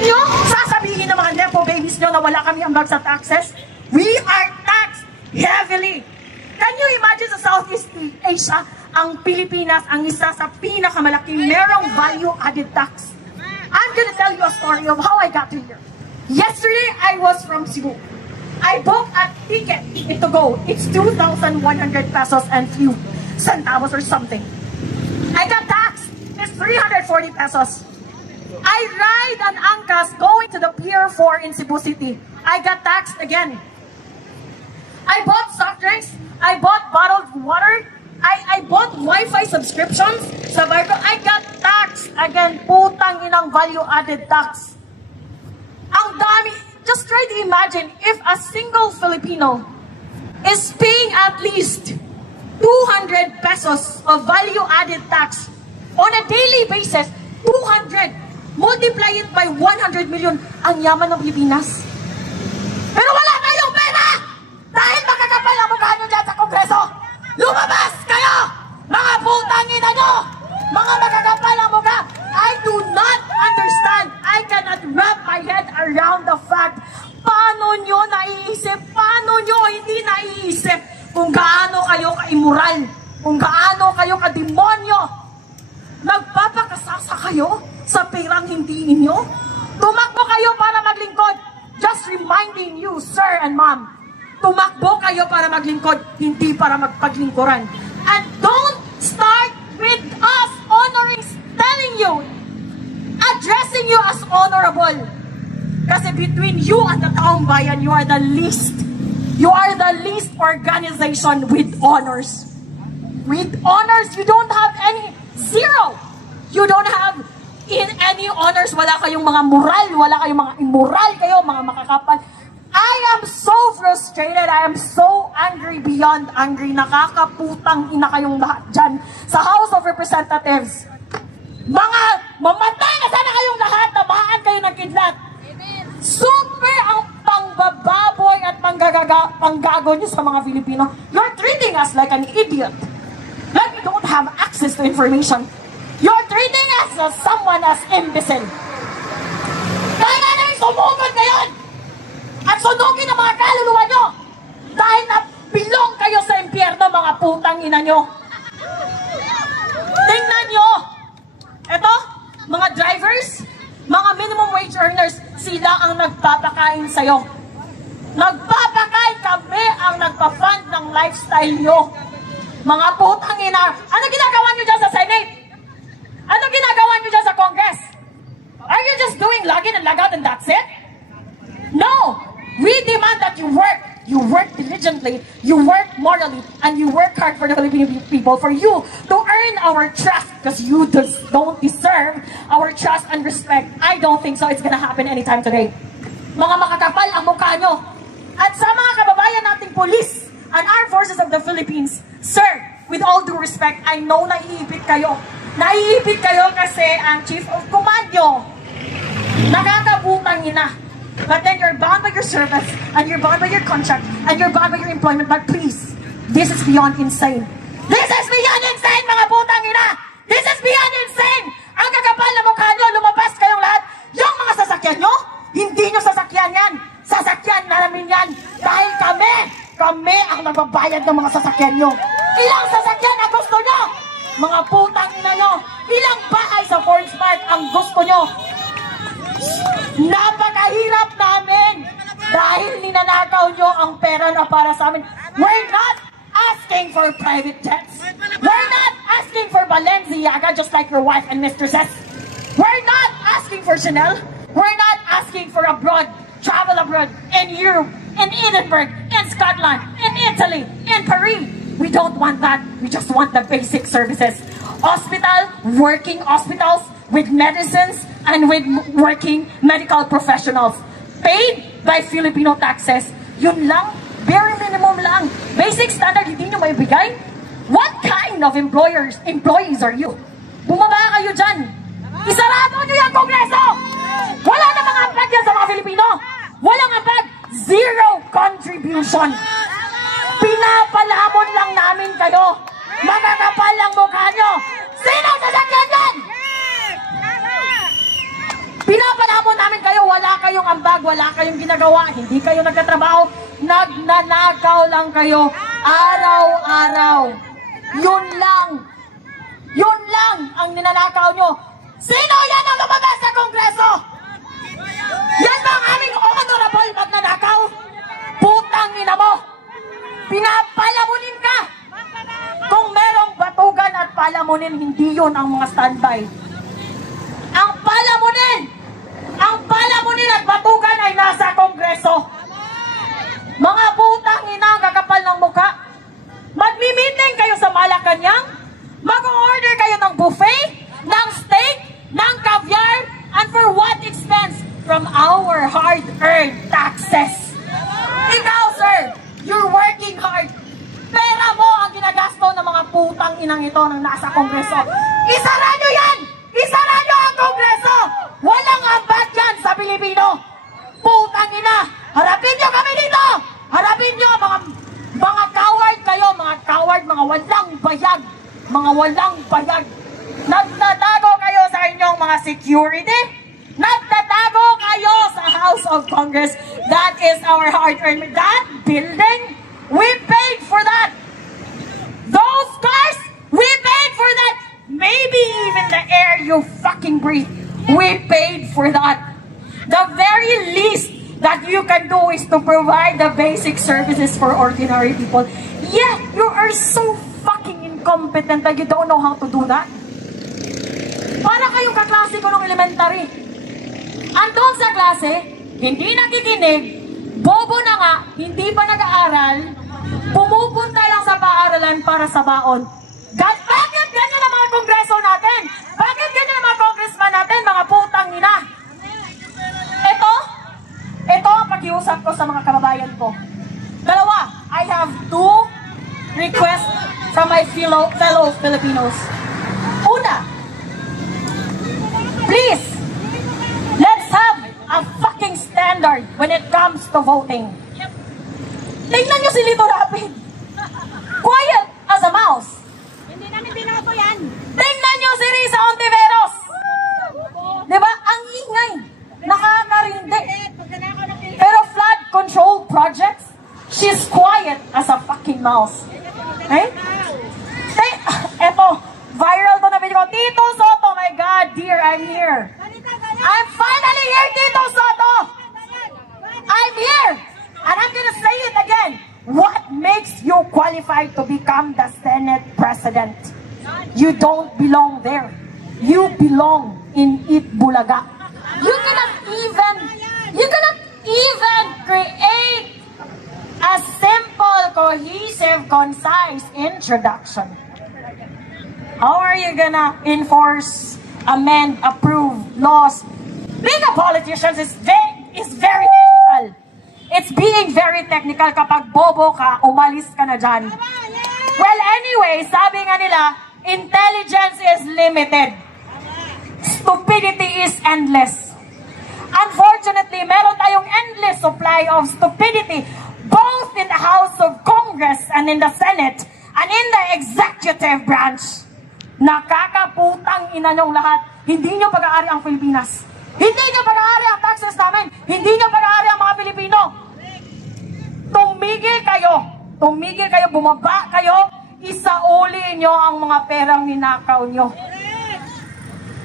ninyo? Sasabihin ng mga nepo babies nyo na wala kami ambag sa taxes? We are taxed heavily. Can you imagine sa Southeast Asia, ang Pilipinas ang isa sa pinakamalaking merong value-added tax? I'm gonna tell you a story of how I got to here. Yesterday, I was from Cebu. I booked a ticket to go. It's 2,100 pesos and few centavos or something. I got taxed. It's 340 pesos. I ride an Angkas going to the Pier 4 in Cebu City. I got taxed again. I bought soft drinks. I bought bottled water. I bought Wi-Fi subscriptions sa Viber. I got taxed again. Putang inang value-added tax. Ang dami. Just try to imagine if a single Filipino is paying at least 200 pesos of value-added tax on a daily basis. 200. Multiply it by 100 million. Ang yaman ng Pilipinas. Pero wala tayong pera! Dahil makakapal ang mukha nyo dyan sa Kongreso! Lumabas kayo! Mga putang ina nyo! Mga makakapal ang mukha! I do not understand. I cannot wrap my head around the fact paano nyo naiisip, paano nyo hindi naiisip kung gaano kayo ka-immoral, kung gaano kayo ka-demonyo. Nagpapakasasa kayo sa perang hindi inyo? Tumakbo kayo para maglingkod. Just reminding you, sir and ma'am, tumakbo kayo para maglingkod, hindi para magpaglingkuran. And don't start with us honoring, telling you, addressing you as honorable. Kasi between you and the taong bayan, you are the least. You are the least organization with honors. With honors, you don't have any, zero. You don't have in any honors, wala kayong mga moral, wala kayong mga immoral kayo, mga makakapal. I am so frustrated, I am so angry beyond angry. Nakakaputang ina kayong lahat dyan sa House of Representatives. Mga mamatay na sana kayong lahat, tamaan kayo ng kidlat. Super ang pangbababoy at panggago nyo sa mga Filipino. You're treating us like an idiot. Like we don't have access to information. You're treating us as someone as imbecile. Kaya na yung sumugod ngayon at sunugin ang mga kaluluwa nyo dahil napilong kayo sa impyerno, mga putang ina nyo. Tingnan nyo. Eto, mga drivers, mga minimum wage earners, sila ang nagpapakain sa'yo. Nagpapakain, kami ang nagpa-fund ng lifestyle nyo. Mga putang ina. Ano ginagawa nyo dyan sa Senate? Ano ginagawa nyo dyan sa Congress? Are you just doing login and log out and that's it? No! We demand that you work. You work diligently, you work morally, and you work hard for the Filipino people, for you to earn our trust, because you don't deserve our trust and respect. I don't think so. It's gonna happen anytime today. Mga makakapal ang mukha nyo. At sa mga kababayan nating police and armed forces of the Philippines, sir, with all due respect, I know naiipit kayo. Naiipit kayo kasi ang chief of command nyo nakakabutang ina. But then you're bound by your service, and you're bound by your contract, and you're bound by your employment. But please, this is beyond insane. This is beyond insane, mga putang ina! This is beyond insane! Ang kakapal na mukha nyo, lumabas kayong lahat. Yung mga sasakyan nyo, hindi nyo sasakyan yan. Sasakyan namin yan. Dahil kami ang nagbabayad ng mga sasakyan nyo. Ilang sasakyan ang gusto nyo? Mga putang ina nyo. Ilang bahay sa Forbes Park ang gusto nyo? Napakahirap namin dahil ninanakaw nyo ang pera na para sa amin. We're not asking for private jets. We're not asking for Balenciaga just like your wife and mistresses. We're not asking for Chanel. We're not asking for abroad, travel abroad, in Europe, in Edinburgh, in Scotland, in Italy, in Paris. We don't want that. We just want the basic services. Working hospitals with medicines, and with working medical professionals paid by Filipino taxes. Yun lang, very minimum lang. Basic standard hindi nyo maibigay? What kind of employees are you? Bumaba kayo dyan. Isarado nyo yung Kongreso! Wala na mga ambag yan sa mga Filipino. Walang ambag. Zero contribution. Pinapalamon lang namin kayo. Makakapal lang mukha nyo. Sino sasakyan yan? Pinapalamon namin kayo. pag wala kayong ginagawa, hindi kayo nagtatrabaho, nagnanakaw lang kayo araw-araw. Yun lang ang ninanakaw nyo. Sino yan ang lumabas sa Kongreso? Yan ba ang aming honorable magnanakaw? Putang ina mo! Pinapalamunin ka! Kung merong batugan at palamunin, hindi yun ang mga standby. Ang palamunin at batugan ay nasa Kongreso. Mga putang ina ang kakapal ng mukha. Magmi-meeting kayo sa Malacanang, mag-order kayo ng buffet, ng steak, ng caviar, and for what expense? From our hard-earned taxes. Ikaw, sir, you're working hard. Pera mo ang ginagasto ng mga putang inang ito nang nasa Kongreso. Isara nyo yan! Isara nyo ang Kongreso! Walang ambat yan sa Pilipino! Putang ina! Harapin nyo kami dito! Harapin nyo mga coward kayo, mga coward, mga walang bayag. Mga walang bayag. Nagtatago kayo sa inyong mga security. Nagtatago kayo sa House of Congress. That is our hard-earned. That building, we paid for that. Those cars, we paid for that. Maybe even the air you fucking breathe, we paid for that. The very least that you can do is to provide the basic services for ordinary people. Yet, you are so fucking incompetent that you don't know how to do that. Para kayong kaklase ko ng elementary. Andun sa klase, hindi nakikinig, bobo na nga, hindi pa nag-aaral, pumupunta lang sa paaralan para sa baon. Bakit ganyan ang mga kongreso natin? Bakit ganyan ang mga congressman natin, mga putang ina? Ito ang pakiusap ko sa mga kababayan ko. Dalawa, I have two requests from my fellow Filipinos. Una, please, let's have a fucking standard when it comes to voting. Tingnan nyo si Lito Rapid. Quiet as a mouse. Hindi namin binoto yan. Tingnan nyo si Risa Ontiveros. Diba? Ang ingay. Nakakarindi. Pero flood control projects, she's quiet as a fucking mouse. Okay? Eto, viral to na video ko. Tito Soto, my God, dear, I'm here. I'm finally here, Tito Soto! I'm here! And I'm gonna say it again. What makes you qualified to become the Senate President? You don't belong there. You belong in Itbulaga. You cannot even create a simple, cohesive, concise introduction. How are you gonna enforce, amend, approve laws? Being a politician is very technical. It's being very technical. Kapag bobo ka, umalis ka na dyan. Well, anyway, sabi nga nila, intelligence is limited. Stupidity is endless. Unfortunately, meron tayong endless supply of stupidity both in the House of Congress and in the Senate and in the executive branch. Nakakaputang ina nyong lahat. Hindi nyo pag-aari ang Pilipinas. Hindi nyo pag-aari ang taxes namin. Hindi nyo pag-aari ang mga Pilipino. Tumigil kayo, bumaba kayo, isauli nyo ang mga perang ninakaw nyo.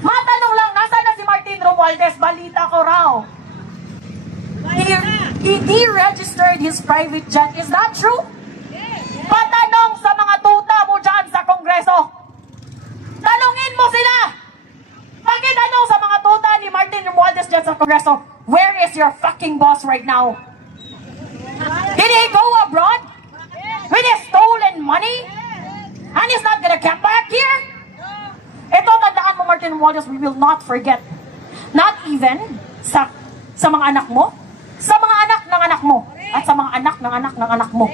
Matanong lang, nasaan na si Martin Romualdez? Balita ko raw. He deregistered his private jet. Is that true? Patanong sa mga tuta mo dyan sa Kongreso. Tanungin mo sila. Pakitanong sa mga tuta ni Martin Romualdez dyan sa Kongreso. Where is your fucking boss right now? Did he go abroad? With his stolen money? And he's not gonna come back here? Ito, tandaan mo, Martin Romualdez, we will not forget. Not even sa mga anak mo, sa mga anak ng anak mo, at sa mga anak ng anak ng anak mo.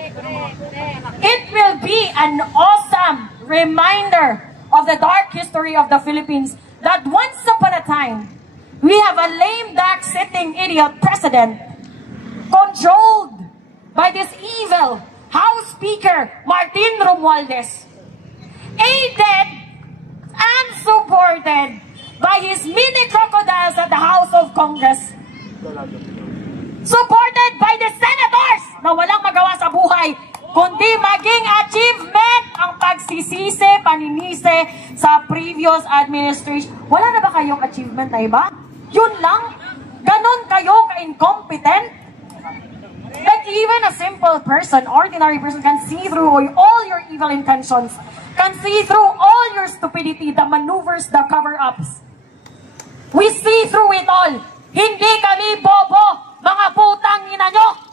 It will be an awesome reminder of the dark history of the Philippines that once upon a time, we have a lame-duck sitting idiot president controlled by this evil House Speaker, Martin Romualdez, aided and supported by his mini crocodiles at the House of Congress. supported by the senators na walang magawa sa buhay, kundi maging achievement ang pagsisisi, paninisi sa previous administration. Wala na ba kayong achievement na iba? Yun lang? Ganon kayo ka-incompetent? That even a simple person, ordinary person, can see through all your evil intentions, can see through all your stupidity, the maneuvers, the cover-ups. We see through it all. Hindi kami bobo, mga putang ina nyo!